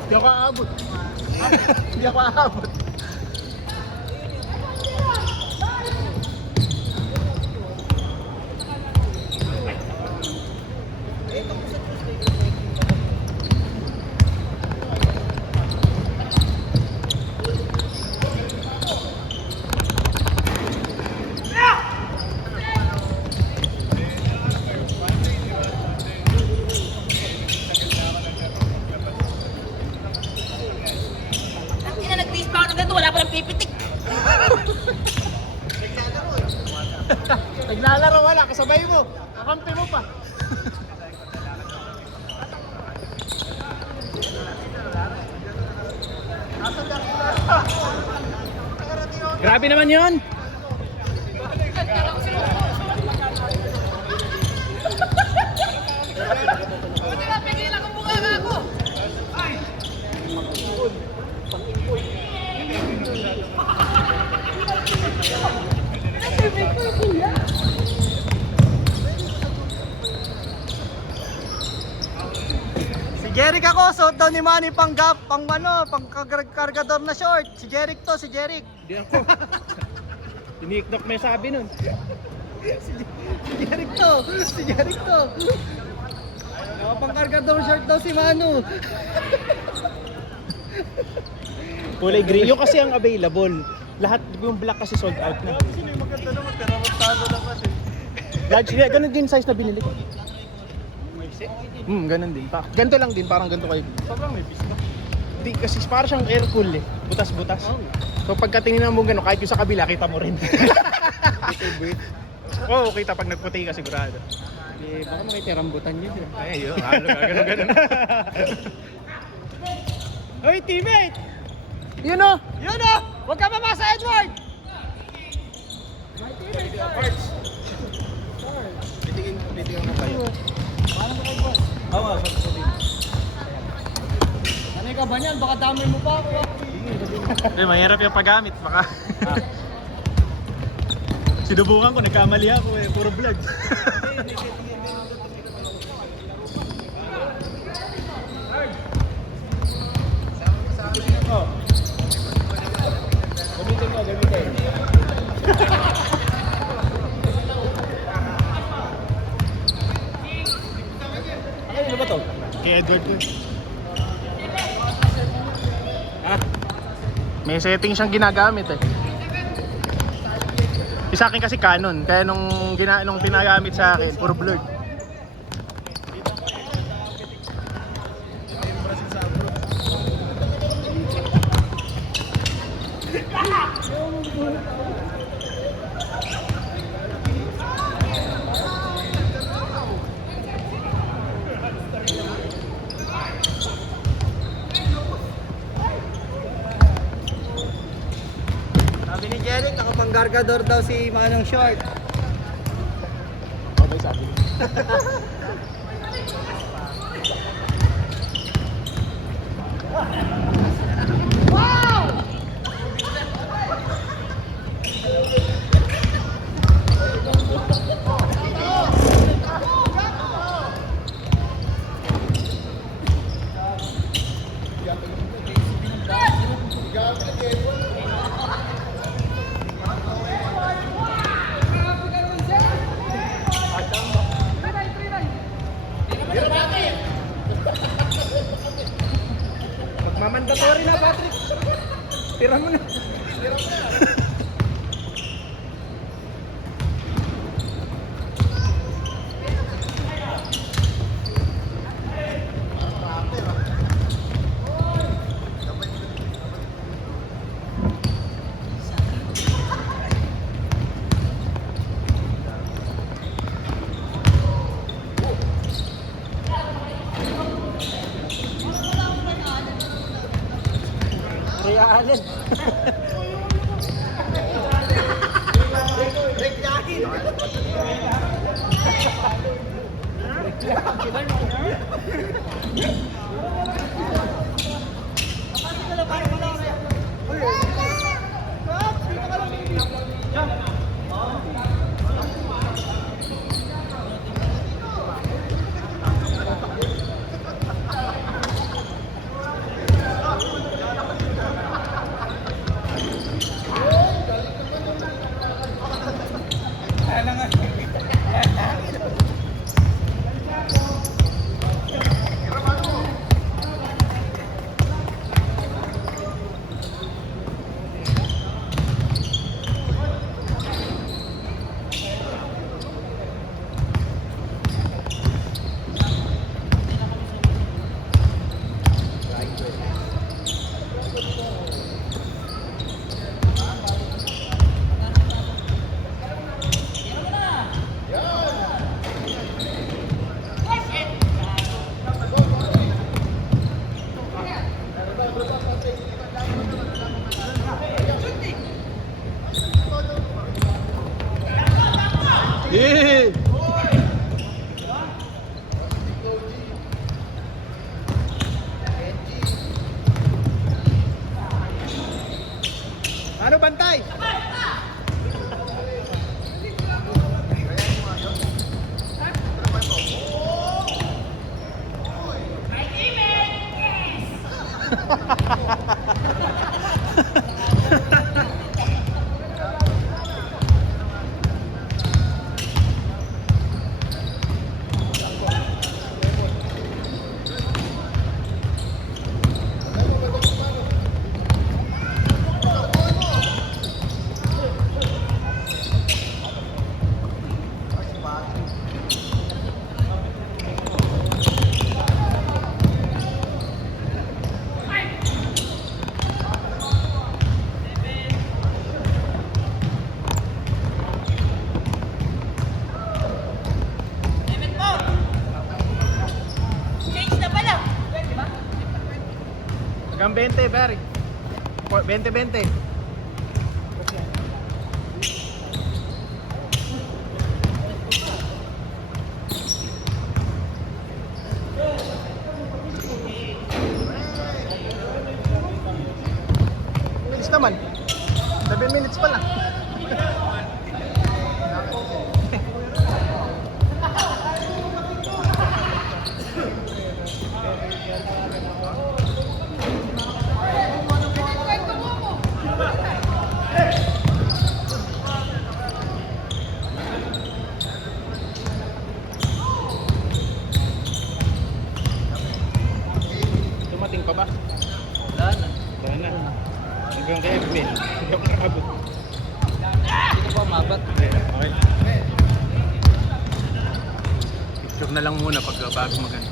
Hindi ako aabot. Hindi ako aabot. Naglalaro wala, kasabay mo. Kakampi mo pa. Grabe naman yun. Si Jeric ako, suot daw ni Manny pang kargador na short. Si Jeric to, si Jeric. Hindi ako. Tiniktok may sabi nun. Si Jeric to, si Jeric to. Pang kargador short daw si Manu. Kulay green. Yung kasi ang available. Lahat yung black kasi sold out na. Sino yung maganda naman, pero magtalo lang kasi. Ganun din size na binili ko. Ganun din. Ganito lang din, parang ganito kayo. Sobrang may pista. Di, kasi parang siyang air cool eh. Butas-butas. So pagka tinignan mo gano'n, kahit yung sa kabila, kita mo rin. Oo, kita pag nagputi ka sigurado. Eh, baka may rambutan yun. Ay, yun. Halo ka, ganun. Hoy, teammate! Yun o! Yun o! Huwag ka mamasa, Edward! My teammate, Sarge! Titignan mo kayo. Paano mo kayo, boss? Oo, sabi. Sanay ka ba niyan? Baka damay mo pa ako. Eh, mahirap yung paggamit. Baka. Sinubukan ko, nagkamali ako eh. Puro vlog. Oh. Gamitin. Ano ba to? Kay Edward ko. May setting siyang ginagamit eh. Sa akin kasi Canon, kaya nung pinagamit sa akin, puro blurred. Sabi ni Jeric, nakapanggargador daw si Manong Short. Okay, sabi. Magmamandatory na, Patrick. Tira mo na. Ria Allen. Break jacket. Yeah! Ano bantay? Hanggang 20, pare. 20-20. Bilis naman. 7 minutes pa lang. Dumating pa ba? Wala na. Wala na. Hanggang kay FB. Hindi ako nakabot. Hindi ko pa mabat. Okay. Picture na lang muna pag bago magano.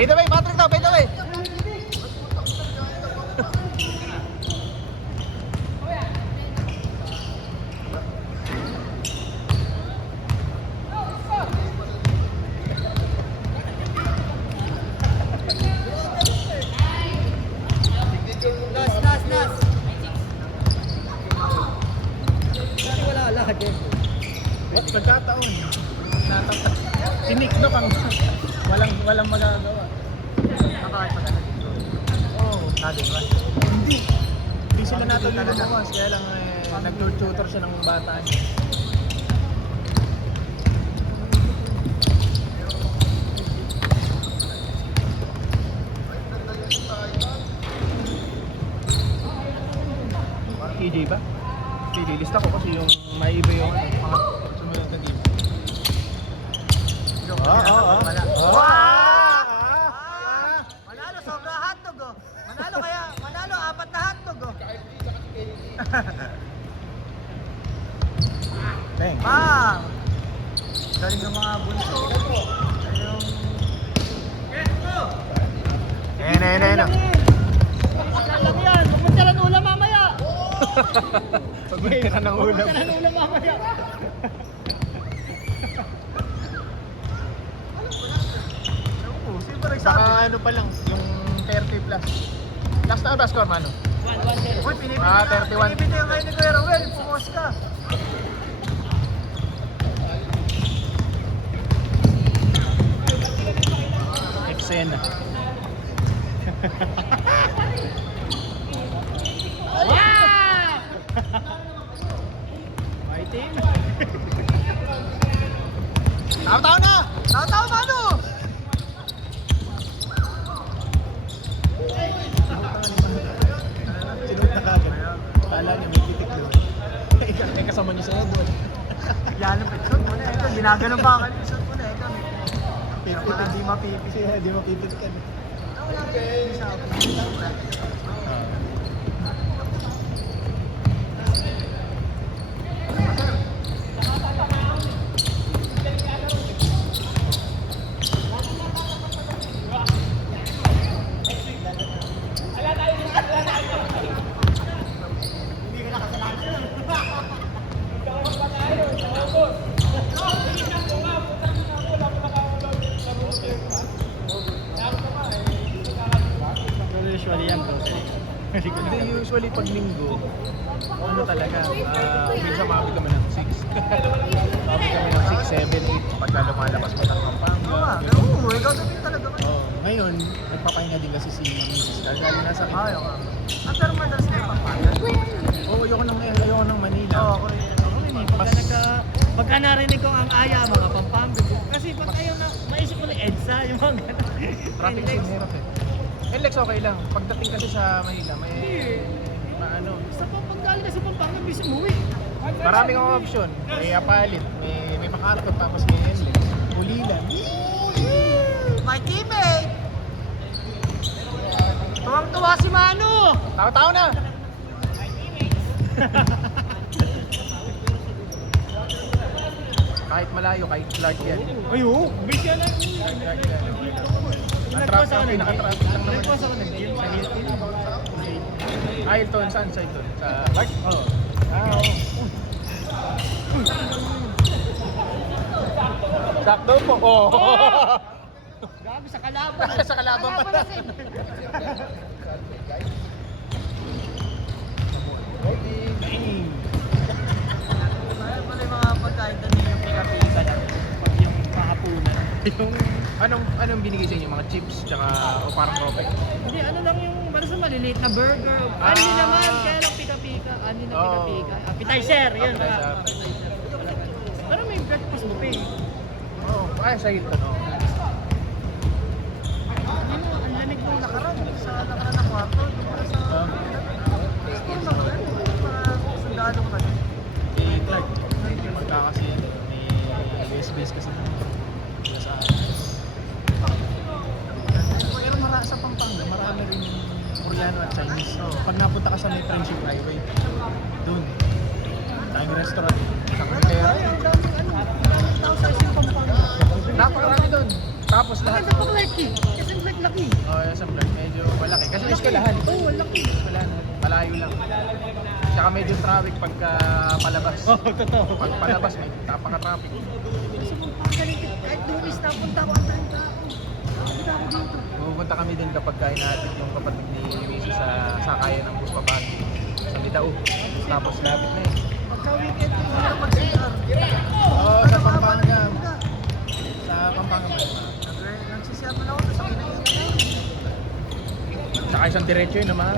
Fade away, Patrick daw, fade away. Last. Kasi wala lagi. What? Nagkataon. Natatak. Tinik na pang walang magagawa. Nakakit pa ganun. Oo. Natin ba? Hindi sila natuloy na bukas. Kaya lang nag-tutor siya ng bata niya. KJ ba? KJ, lista ko kasi yung maiba yung mga sumunod na team. Manalo, sobra hotdog oh. Manalo, 4 na hotdog oh. Teng. Bang! Galing ng mga bunso. Ayun. Alam yan, pupunta ng ulam mamaya. Pagmay ka ng ulam. Pupunta ng ulam mamaya. Sino ba nagsabi? Saka ano pa lang, yung 30 plus. Last na ba score, Mano? 1-1. Uy, pinipili 31. Pinipili yung kayo ni Kuya Rowel. Pumos ka. Eksena. Fighting. Tao na! Tao, Manu! Sinunod na kagad. Kala niya may titik doon. May kasama niya sa Edward. Yan ang pitsot mo na. Ito, ginaganon pa ka. Pitsot mo na. Ito. Pipit, hindi mapipit. Hindi mapipit ka. Wala ka yung isa. Usually yan bro. Hindi, usually pag linggo, ano talaga, minsan mabig kami ng 6. Mabig kami ng 6, 7, 8 pagka lumalabas pa ng Pampanga. Oo, ikaw na din talaga. Oh, ngayon, nagpapahinga din kasi si Mrs. Dahil nasa akin. Ayaw ka. Pero madalas na yung pampayan. Oo, ayoko ng Manila. Oo, ako rin. Pagka narinig ko ang aya, mga Pampanga. Kasi pag ayaw na, maisip mo na EDSA, yung mga ganun. Traffic Index. sin hirap eh. NLEX okay lang. Pagdating kasi sa Manila, may maano. Sa paggaling na sa Pampanga, bisa umuwi. Marami kang option. May Apalit, may Macarthur, tapos may NLEX. Ulilan. My teammate! Tuwang-tuwa si Manu! Tao na! Kahit malayo, kahit Clark yan. Ayo, bigyan na. Clark yan. Ang Nag-pause traffic, ako ng pinaka-traffic lang naman. Nag-pause ako ng gym sa Hilton. Hilton, saan sa Hilton? Sa Clark? Oo. Oo. Sakto po. Oh. Grabe sa kalaban. Sa kalaban pa. kasi. Ayaw pala yung mga pagkain doon yung pika-pika lang. Pag yung kahapunan. Yung anong binigay sa inyo? Mga chips tsaka o parang ropek? Hindi, ano lang yung basta maliliit na burger. Ah. Ani naman, kaya lang pika-pika. Ani na Oh. pika-pika. Appetizer, yun. Appetizer. Appetizer. Pero may breakfast buffet. Oo. Ay, sa Hilton. Oh. Hindi mo, ang lamig nung nakaraan. Sa nakaraan na kwarto, doon sa... Puro na ba? Mga sandalo ko kasi. Si Clark. Magkakasi yan. May base kasi na. Sa pero sa Pampanga, marami rin Koreano at Chinese. Pag napunta ka sa may Friendship Highway, doon. Tayong restaurant. Kakutera. Tao sa isang Pampanga. Napakarami doon. Tapos lahat. Maganda pa Clarky. Kasi laki. Oh, yung SM Clark, medyo malaki. Kasi may eskwelahan. Oo, laki. Eskwelahan, malayo lang. Tsaka medyo traffic pagka palabas. Totoo. Pag palabas, may napaka-traffic. Kasi kung pagaling, kahit lumis napunta ko, antayin ka ako. Nakita ako dito. Pupunta kami din kapag natin yung kapatid ni Missy sa sakayan ng bus papati sa Bidao. Tapos lapit na eh. Pagka weekend, hindi na mag-CR. Oo, sa Pampanga. Sa Pampanga man. Nagsisiyar mo na ako, sa kinainan na. Tsaka isang diretso yun naman.